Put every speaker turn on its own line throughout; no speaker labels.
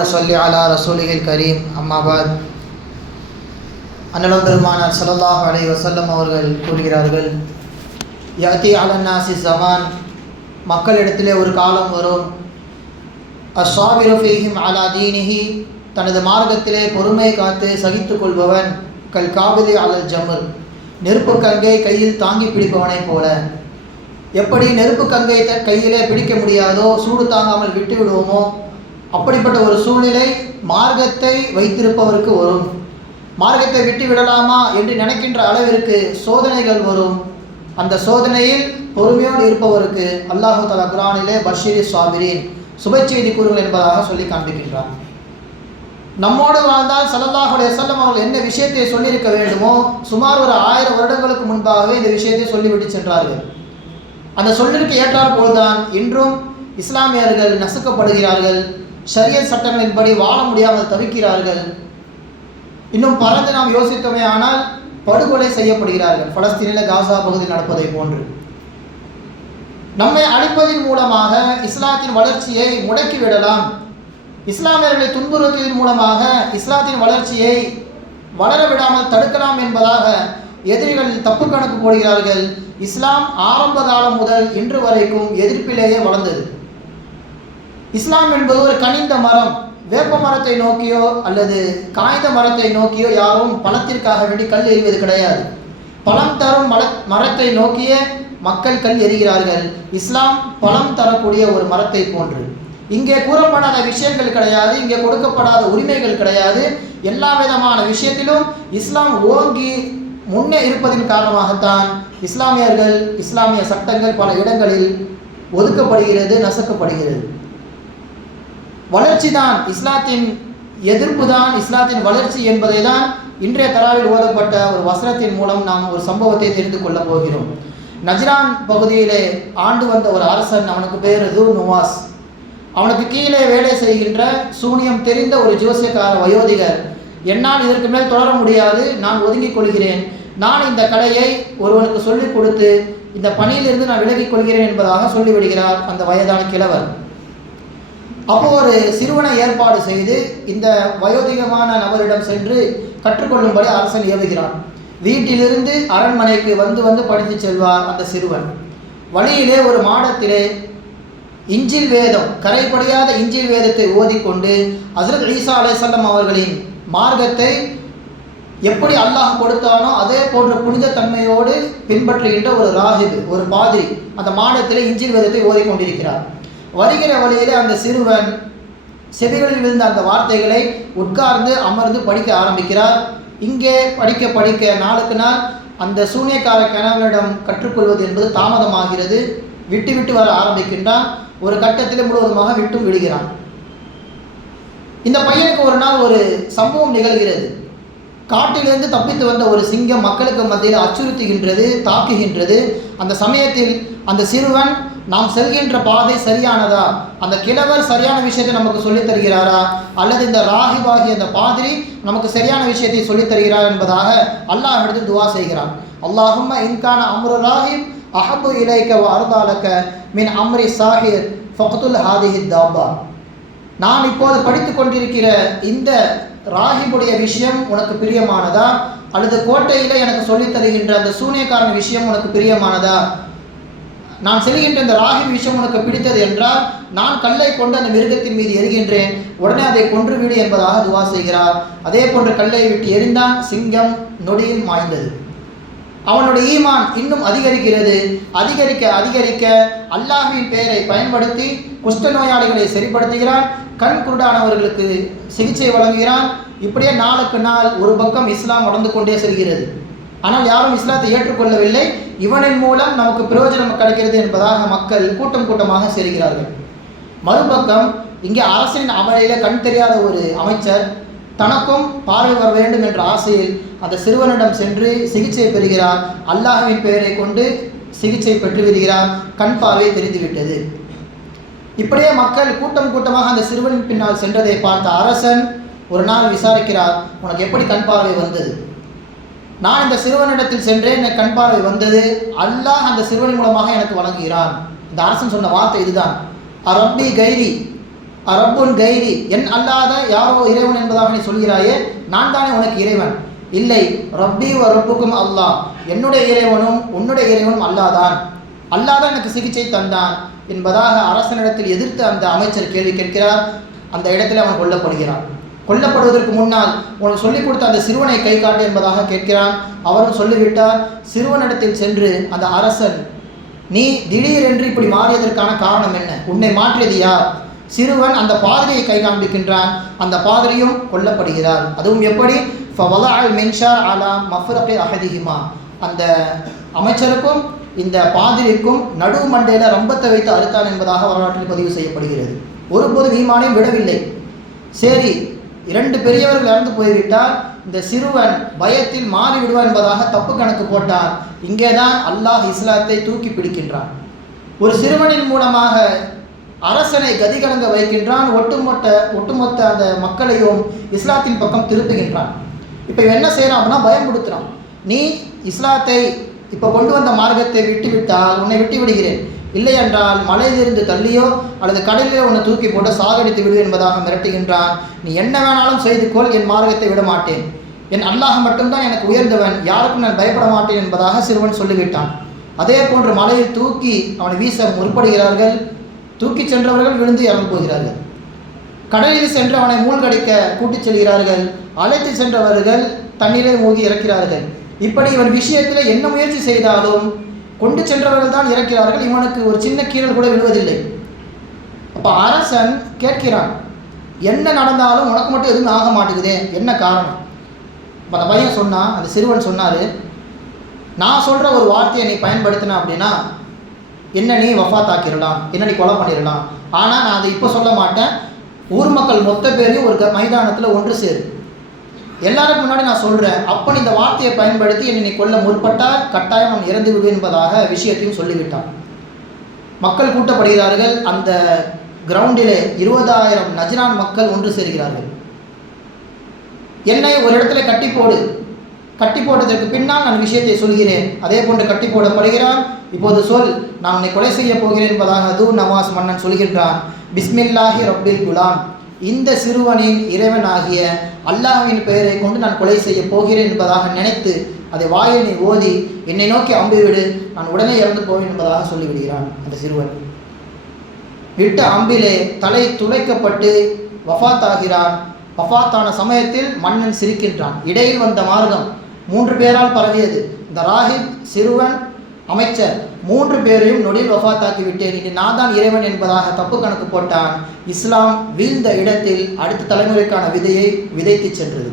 சொல்லி அலா ரசூலிகள் கரீம் அம்மாபாத் அன்னலம் பெருமானார் சல்லாஹ் அலை வசல்லம் அவர்கள் கூறுகிறார்கள் யதி அலன்னாசி ஜவான் மக்களிடத்திலே ஒரு காலம் வரும். அஷாபிரஃபீஹிம் அலா தீனிஹி. தனது மார்க்கத்திலே பொறுமை காத்து சகித்து கொள்பவன் கல் காபிலி அலல் ஜம்முல் நெருப்பு கங்கை கையில் தாங்கி பிடிப்பவனைப் போல. எப்படி நெருப்பு கங்கை கையிலே பிடிக்க முடியாதோ சூடு தாங்காமல் விட்டு விடுவோமோ அப்படிப்பட்ட ஒரு சூழ்நிலை மார்க்கத்தை வைத்திருப்பவருக்கு வரும். மார்க்கத்தை விட்டு விடலாமா என்று நினைக்கின்ற அளவிற்கு சோதனைகள் வரும். அந்த சோதனையில் பொறுமையோடு இருப்பவருக்கு அல்லாஹு தலா குரானிலே பஷீரி சுவாமிரின் சுப செய்தி கூறுகள் என்பதாக சொல்லி காண்பிக்கின்றார் நம்மோடு வாழ்ந்தால் சல்லல்லாஹுடைய செல்லம் அவர்கள் என்ன விஷயத்தை சொல்லியிருக்க வேண்டுமோ சுமார் ஒரு ஆயிரம் வருடங்களுக்கு முன்பாகவே இந்த விஷயத்தை சொல்லிவிட்டு சென்றார்கள். அந்த சொல்லிற்கு ஏற்றால் போதுதான் இன்றும் இஸ்லாமியர்கள் நசுக்கப்படுகிறார்கள். ஷரியத் சட்டங்களின்படி வாழ முடியாமல் தவிக்கிறார்கள். இன்னும் பறந்து நாம் யோசித்தோமே ஆனால் படுகொலை செய்யப்படுகிறார்கள். பலஸ்தீனில் காசா பகுதியில் நடப்பதை போன்று. நம்மை அழிப்பதன் மூலமாக இஸ்லாத்தின் வளர்ச்சியை முடக்கி விடலாம். இஸ்லாமியர்களை துன்புறுத்தியதன் மூலமாக இஸ்லாத்தின் வளர்ச்சியை வளர விடாமல் தடுக்கலாம் என்பதாக எதிரிகள் தப்பு கணக்கு போடுகிறார்கள். இஸ்லாம் ஆரம்ப காலம் முதல் இன்று வரைக்கும் எதிர்ப்பிலேயே வளர்ந்தது. இஸ்லாம் என்பது ஒரு கனிந்த மரம். வேப்ப மரத்தை நோக்கியோ அல்லது காய்ந்த மரத்தை நோக்கியோ யாரும் பணத்திற்காக வேண்டி கல் எறிவது கிடையாது. பழம் தரும் மர மரத்தை நோக்கிய மக்கள் கல் எறிகிறார்கள். இஸ்லாம் பழம் தரக்கூடிய ஒரு மரத்தை போன்று. இங்கே கூறப்படாத விஷயங்கள் கிடையாது இங்கே கொடுக்கப்படாத உரிமைகள் கிடையாது. எல்லா விதமான விஷயத்திலும் இஸ்லாம் ஓங்கி முன்னே இருப்பதின் காரணமாகத்தான் இஸ்லாமியர்கள் இஸ்லாமிய சட்டங்கள் பல இடங்களில் ஒதுக்கப்படுகிறது நசுக்கப்படுகிறது. வளர்ச்சி தான் இஸ்லாத்தின் எதிர்ப்பு தான் இஸ்லாத்தின் வளர்ச்சி என்பதை தான் இன்றைய தராவில் ஓதப்பட்ட ஒரு வசனத்தின் மூலம் நாம் ஒரு சம்பவத்தை தெரிந்து கொள்ளப் போகிறோம். நஜ்ரான் பகுதியிலே ஆண்டு வந்த ஒரு அரசன் அவனுக்கு பேர் து நுவாஸ். அவனுக்கு கீழே வேலை செய்கின்ற சூனியம் தெரிந்த ஒரு ஜோசியக்கார வயோதிகர் என்னால் இதற்கு மேல் தொடர முடியாது நான் ஒதுங்கிக் கொள்கிறேன். நான் இந்த கடையை ஒருவனுக்கு சொல்லிக் கொடுத்து இந்த பணியிலிருந்து நான் விலகிக் கொள்கிறேன் என்பதாக சொல்லிவிடுகிறார் அந்த வயதான கிழவர். அப்போ ஒரு சிறுவனை ஏற்பாடு செய்து இந்த வயோதிகமான நபரிடம் சென்று கற்றுக்கொள்ளும்படி அரசன் ஏவுகிறான். வீட்டிலிருந்து அரண்மனைக்கு வந்து வந்து படித்து செல்வார் அந்த சிறுவன். வழியிலே ஒரு மாடத்திலே இஞ்சில் வேதம் கரைப்படையாத இஞ்சில் வேதத்தை ஓதிக்கொண்டு ஹசரத் ஈசா அலைசல்லம் அவர்களின் மார்க்கத்தை எப்படி அல்லாஹ் கொடுத்தானோ அதே போன்ற புனித தன்மையோடு பின்பற்றுகின்ற ஒரு ராஹிப் ஒரு பாதிரி அந்த மாடத்திலே இஞ்சில் வேதத்தை ஓதிக்கொண்டிருக்கிறார். வருகிற வழியிலே அந்த சிறுவன் செவிகளில் விழுந்த அந்த வார்த்தைகளை உட்கார்ந்து அமர்ந்து படிக்க ஆரம்பிக்கிறார். இங்கே படிக்க படிக்க நாளுக்கு நாள் அந்த சூனியக்கார கணவனிடம் கற்றுக்கொள்வது என்பது தாமதமாகிறது. விட்டு விட்டு வர ஆரம்பிக்கின்றான். ஒரு கட்டத்தில் முழுவதுமாக விட்டும் விடுகிறான். இந்த பையனுக்கு ஒரு நாள் ஒரு சம்பவம் நிகழ்கிறது. காட்டிலிருந்து தப்பித்து வந்த ஒரு சிங்கம் மக்களுக்கு மத்தியில் அச்சுறுத்துகின்றது தாக்குகின்றது. அந்த சமயத்தில் அந்த சிறுவன் நாம் செல்கின்ற பாதை சரியானதா? அந்த கிழவர் சரியான விஷயத்தை நமக்கு சொல்லித் தருகிறாரா? அல்லது இந்த ராகிபாகி அந்த பாதிரி நமக்கு சரியான விஷயத்தை சொல்லித் தருகிறார் என்பதாக அல்லாஹ் எடுத்து துவா செய்கிறான். அல்லாஹும் இன்கான அம்ரு ராஹிப் அஹபு இலைக்க அருதாலக்க மின் அம்ரி சாஹிர் ஃபக்துல் ஹாதிஹி தாபா. நான் இப்போது படித்து கொண்டிருக்கிற இந்த ராகிபுடைய விஷயம் உனக்கு பிரியமானதா? அல்லது கோட்டையில் எனக்கு சொல்லித் தருகின்ற அந்த சூனியக்காரன் விஷயம் உனக்கு பிரியமானதா? நான் செல்கின்ற இந்த ராகி விஷம் உனக்கு பிடித்தது என்றால் நான் கல்லை கொண்டு அந்த மிருகத்தின் மீது எரிகின்றேன். உடனே அதை கொன்றுவிடு என்பதாக துவா செய்கிறார். அதே போன்று கல்லை விட்டு எரிந்தான் சிங்கம் நொடியில் மாய்ந்தது. அவனுடைய ஈமான் இன்னும் அதிகரிக்கிறது. அதிகரிக்க அதிகரிக்க அல்லாஹின் பெயரை பயன்படுத்தி குஷ்ட நோயாளிகளை சரிப்படுத்துகிறான். கண் குருடானவர்களுக்கு சிகிச்சை வழங்குகிறான். இப்படியே நாளுக்கு நாள் ஒரு பக்கம் இஸ்லாம் வளர்ந்து கொண்டே செல்கிறது. ஆனால் யாரும் இஸ்லாத்தை ஏற்றுக்கொள்ளவில்லை. இவனின் மூலம் நமக்கு பிரயோஜனம் கிடைக்கிறது என்பதாக மக்கள் கூட்டம் கூட்டமாக சேர்கிறார்கள். மறுபக்கம் இங்கே அரசின் அமலில கண் தெரியாத ஒரு அமைச்சர் தனக்கும் பார்வை வர வேண்டும் என்ற ஆசையில் அந்த சிறுவனிடம் சென்று சிகிச்சை பெறுகிறார். அல்லாஹவின் பெயரை கொண்டு சிகிச்சை பெற்று வருகிறார் கண் பார்வை தெரிந்துவிட்டது. இப்படியே மக்கள் கூட்டம் கூட்டமாக அந்த சிறுவனின் பின்னால் சென்றதை பார்த்த அரசன் ஒரு நாள் விசாரிக்கிறார் உனக்கு எப்படி கண் பார்வை வந்தது? நான் இந்த சிறுவனிடத்தில் சென்றேன் எனக்கு கண் பார்வை வந்தது. அல்லாஹ் அந்த சிறுவன் மூலமாக எனக்கு வழங்குகிறான். இந்த அரசன் சொன்ன வார்த்தை இதுதான். அரப்பி கைரி அரப்புன் கைரி என் அல்லாத யாரோ இறைவன் என்பதாக நீ சொல்கிறாயே நான் தானே உனக்கு இறைவன். இல்லை ரப்பி வ ரப்புக்கும் அல்லாஹ் என்னுடைய இறைவனும் உன்னுடைய இறைவனும் அல்லாதான். அல்லாதான் எனக்கு சிகிச்சை தந்தான். என்பதாக அரசனிடத்தில் எதிர்த்து அந்த அமைச்சர் கேள்வி கேட்கிறார். அந்த இடத்தில் அவன் கொல்லப்படுகிறான். கொல்லப்படுவதற்கு முன்னால் உனக்கு சொல்லிக் கொடுத்த அந்த சிறுவனை கை காட்டு என்பதாக கேட்கிறான். அவரும் சொல்லிவிட்டார் சிறுவனிடத்தில் சென்று அந்த அரசன் நீ திடீரென்று இப்படி மாறியதற்கான காரணம் என்ன? உன்னை மாற்றியது யார்? சிறுவன் அந்த பாதிரியை கை காண்பிக்கின்றான். அந்த பாதிரியும் கொல்லப்படுகிறார். அதுவும் எப்படி? ஃபவலஅல் மின்ஷார் அலா மஃப்ரகி அஹதிஹிமா. அந்த அமைச்சருக்கும் இந்த பாதிரிக்கும் நடு மண்டையில் ரம்பத்தை வைத்து அறுத்தான் என்பதாக வரலாற்றில் பதிவு செய்யப்படுகிறது. ஒருபோதும் ஈமானையும் விடவில்லை. சரி இரண்டு பெரியவர்கள் இறந்து போய்விட்டால் இந்த சிறுவன் பயத்தில் மாறி விடுவான் என்பதாக தப்பு கணக்கு போட்டார். இங்கேதான் அல்லாஹ் இஸ்லாத்தை தூக்கி பிடிக்கின்றான். ஒரு சிறுவனின் மூலமாக அரசனை கதி கலங்க வைக்கின்றான். ஒட்டுமொத்த ஒட்டுமொத்த அந்த மக்களையும் இஸ்லாத்தின் பக்கம் திருப்புகின்றான். இப்போ என்ன செய்கிறான் அப்படின்னா பயமுடுத்துறான் நீ இஸ்லாத்தை இப்போ கொண்டு வந்த மார்க்கத்தை விட்டு விட்டால் உன்னை விட்டு விடுகிறேன் இல்லை என்றால் மலையிலிருந்து தள்ளியோ அல்லது கடலில் உன்னை தூக்கி போட்டு சாகடித்து விடு என்பதாக மிரட்டுகின்றான். நீ என்ன வேணாலும் செய்து கொள் என் மார்க்கத்தை விட மாட்டேன். என் அல்லாஹ் மட்டும்தான் எனக்கு உயர்ந்தவன் யாருக்கும் நான் பயப்பட மாட்டேன் என்பதாக சிறுவன் சொல்லிவிட்டான். அதே போன்று மலையில் தூக்கி அவனை வீச முற்படுகிறார்கள். தூக்கி சென்றவர்கள் விழுந்து இறந்து போகிறார்கள். கடலில் சென்று அவனை மூழ்கடிக்க கூட்டிச் செல்கிறார்கள். அழைத்து சென்றவர்கள் தண்ணீரை மூழ்கி இறக்கிறார்கள். இப்படி இவன் விஷயத்தில் என்ன முயற்சி செய்தாலும் கொண்டு சென்றவர்கள் தான் இறக்கிறார்கள். இவனுக்கு ஒரு சின்ன கீழல் கூட விழுவதில்லை. அப்போ அரசன் கேட்கிறான் என்ன நடந்தாலும் உனக்கு மட்டும் எதுவும் ஆக மாட்டேங்குதே. என்ன காரணம்? இப்போ அந்த பையன் சொன்னான் அந்த சிறுவன் சொன்னார் நான் சொல்கிற ஒரு வார்த்தையை நீ பயன்படுத்தின அப்படின்னா என்ன நீ வஃபாத்தாக்கிடலாம் என்ன நீ கொலை பண்ணிடலாம்? ஆனால் நான் அதை இப்போ சொல்ல மாட்டேன். ஊர் மக்கள் மொத்த பேரையும் ஒரு க- மைதானத்தில் ஒன்று சேரு. எல்லாருக்கும் முன்னாடி நான் சொல்கிறேன் அப்போ இந்த வார்த்தையை பயன்படுத்தி என்னை கொல்ல முற்பட்டால் கட்டாயம் நான் இறந்து விடுவேன் என்பதாக விஷயத்தையும் சொல்லிவிட்டான். மக்கள் கூட்டப்படுகிறார்கள். அந்த கிரவுண்டிலே இருபதாயிரம் நஜ்ரான் மக்கள் ஒன்று சேர்கிறார்கள். என்னை ஒரு இடத்துல கட்டி போடு கட்டி போட்டதற்கு பின்னால் நான் விஷயத்தை சொல்கிறேன். அதே போன்று கட்டி போடப்படுகிறான் இப்போது சொல் நான் உன்னை கொலை செய்ய போகிறேன் என்பதாக தூ நவாஸ் மன்னன் சொல்கின்றான். பிஸ்மில்லாஹி ரப்பில் குலாம். இந்த சிறுவனின் இறைவனாகிய அல்லாஹ்வின் பெயரை கொண்டு நான் கொலை செய்ய போகிறேன் என்பதாக நினைத்து அதை வாயில் நீ ஓதி என்னை நோக்கி அம்பு விடு நான் உடனே இறந்து போவேன் என்பதாக சொல்லிவிடுகிறான் அந்த சிறுவன். விட்ட அம்பிலே தலை துளைக்கப்பட்டு வஃபாத்தாகிறான் வஃபாத்தான சமயத்தில் மன்னன் சிரிக்கின்றான். இடையில் வந்த மார்க்கம் மூன்று பேரால் பரவியது. இந்த ராஹிப் சிறுவன் அமைச்சர் மூன்று பேரையும் நொடியில் வஃத்தாக்கி விட்டேன். இனி நான் தான் இறைவன் என்பதாக தப்பு கணக்கு போட்டான். இஸ்லாம் வீழ்ந்த இடத்தில் அடுத்த தலைமுறைக்கான விதையை விதைத்து சென்றது.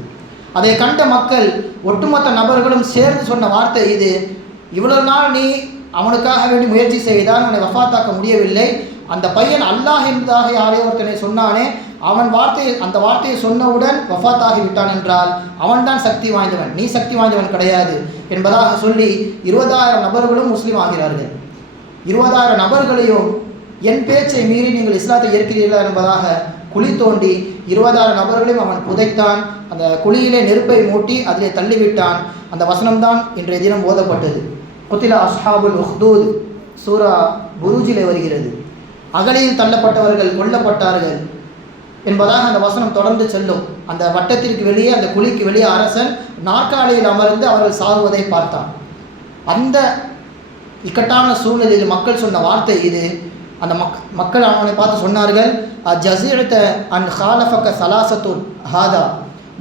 அதை கண்ட மக்கள் ஒட்டுமொத்த நபர்களும் சேர்ந்து சொன்ன வார்த்தை இது. இவ்வளவு நாள் நீ அவனுக்காக வேண்டி முயற்சி செய்தால் அவனை வஃத்தாக்க முடியவில்லை. அந்த பையன் அல்லாஹ் என்பதாக யாரையோ ஒருத்தனை சொன்னானே அவன் வார்த்தையை அந்த வார்த்தையை சொன்னவுடன் வஃபாத்தாகி விட்டான் என்றால் அவன்தான் சக்தி வாய்ந்தவன். நீ சக்தி வாய்ந்தவன் கிடையாது என்பதாக சொல்லி இருபதாயிரம் நபர்களும் முஸ்லீம் ஆகிறார்கள். இருபதாயிரம் நபர்களையும் என் பேச்சை மீறி நீங்கள் இஸ்லாத்தை ஏற்கிறீர்களா என்பதாக குழி தோண்டி இருபதாயிரம் நபர்களையும் அவன் புதைத்தான். அந்த குழியிலே நெருப்பை மூட்டி அதிலே தள்ளிவிட்டான். அந்த வசனம்தான் இன்றைய தினம் ஓதப்பட்டது. குத்திலா அஸ்ஹாபுல் உஹ்தூத் சூரா புரூஜிலே வருகிறது. அகலியில் தள்ளப்பட்டவர்கள் கொல்லப்பட்டார்கள் என்பதாக அந்த வசனம் தொடர்ந்து செல்லும். அந்த வட்டத்திற்கு வெளியே அந்த குழிக்கு வெளியே அரசன் நாற்காலியில் அமர்ந்து அவர்கள் சாகுவதை பார்த்தான். அந்த இக்கட்டான சூழ்நிலையில் மக்கள் சொன்ன வார்த்தை இது. அந்த மக் மக்கள் அவனை பார்த்து சொன்னார்கள் ஜசீரத்த அன் ஹாலஃபக்க சலாசத்துன் ஹாதா.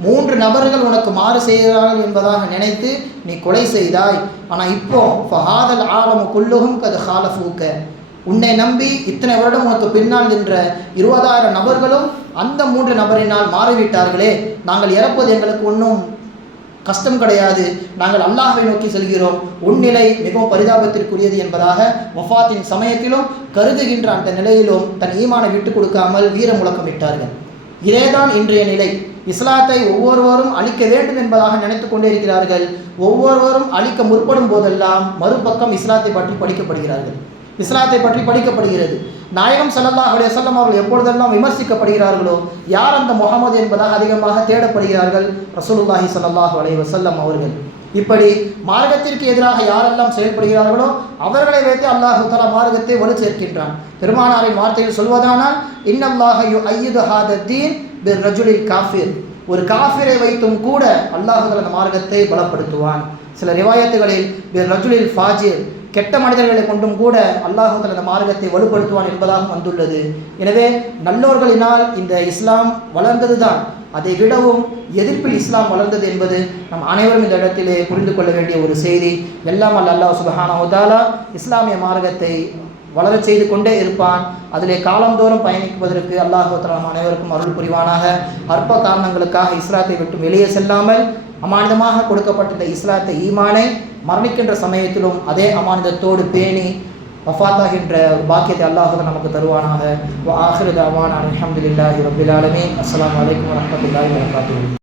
மூன்று நபர்கள் உனக்கு மாறு செய்கிறார்கள் என்பதாக நினைத்து நீ கொலை செய்தாய். ஆனால் இப்போ ஃபஹாதல் ஆலமு குல்லுகும் கது ஹாலஃபூக்க உன்னை நம்பி இத்தனை வருடம் உனக்கு பின்னால் நின்ற இருபதாயிரம் நபர்களும் அந்த மூன்று நபரினால் மாறிவிட்டார்களே. நாங்கள் இறப்பது எங்களுக்கு ஒன்றும் கஷ்டம் கிடையாது. நாங்கள் அல்லாஹை நோக்கி செல்கிறோம். உன்னிலை மிகவும் பரிதாபத்திற்குரியது என்பதாக வஃபாத்தின் சமயத்திலும் கருதுகின்ற அந்த நிலையிலும் தன் ஈமானை விட்டு கொடுக்காமல் வீர முழக்கமிட்டார்கள். இதேதான் இன்றைய நிலை. இஸ்லாத்தை ஒவ்வொருவரும் அழிக்க வேண்டும் என்பதாக நினைத்து கொண்டே இருக்கிறார்கள். ஒவ்வொருவரும் அழிக்க முற்படும் போதெல்லாம் மறுபக்கம் இஸ்லாத்தை பற்றி படிக்கப்படுகிறார்கள். இஸ்லாத்தை பற்றி படிக்கப்படுகிறது. நாயகம் ஸல்லல்லாஹு அலைஹி வஸல்லம் அவர்கள் எப்பொழுதெல்லாம் விமர்சிக்கப்படுகிறார்களோ யார் அந்த முகமது என்பதாக அதிகமாக தேடப்படுகிறார்கள்? ரசூலுல்லாஹி சல்லாஹ் அலி வசல்லம் அவர்கள். இப்படி மார்க்கத்திற்கு எதிராக யாரெல்லாம் செயல்படுகிறார்களோ அவர்களை வைத்து அல்லாஹு தலா மார்க்கத்தை வலு சேர்க்கின்றான் பெருமானாரின் வார்த்தையில் சொல்வதானால் இன்னல்லாஹ யு ஐயுது ஹாத பிர் ரஜுலில் காஃபிர். ஒரு காஃபிரை வைத்தும் கூட அல்லாஹு தலா அந்த மார்க்கத்தை பலப்படுத்துவான். சில ரிவாயத்துகளில் ரஜுலில் ஃபாஜிர் கெட்ட மனிதர்களை கொண்டும் கூட அல்லாஹு தலா அந்த மார்க்கத்தை வலுப்படுத்துவான் என்பதாக வந்துள்ளது. எனவே நல்லோர்களினால் இந்த இஸ்லாம் வளர்ந்ததுதான். அதை விடவும் எதிர்ப்பில் இஸ்லாம் வளர்ந்தது என்பது நம் அனைவரும் இந்த இடத்திலே புரிந்து கொள்ள வேண்டிய ஒரு செய்தி. எல்லாம் அல்ல அல்லாஹ் சுபஹானஹு இஸ்லாமிய மார்க்கத்தை வளரச் செய்து கொண்டே இருப்பான். அதிலே காலந்தோறும் பயணிப்பதற்கு அல்லாஹு அனைவருக்கும் அருள் புரிவானாக. அற்ப காரணங்களுக்காக இஸ்லாத்தை விட்டு வெளியே செல்லாமல் அமானிதமாக கொடுக்கப்பட்ட இந்த இஸ்லாத்தை ஈமானை மரணிக்கின்ற சமயத்திலும் அதே அமானிதத்தோடு பேணி வஃபாத்தாகின்ற ஒரு பாக்கியத்தை அல்லாஹ் நமக்கு தருவானாக. வ ஆஹிரு தாவான் அல்ஹம்துலில்லாஹி ரப்பில் ஆலமீன். அஸ்ஸலாமு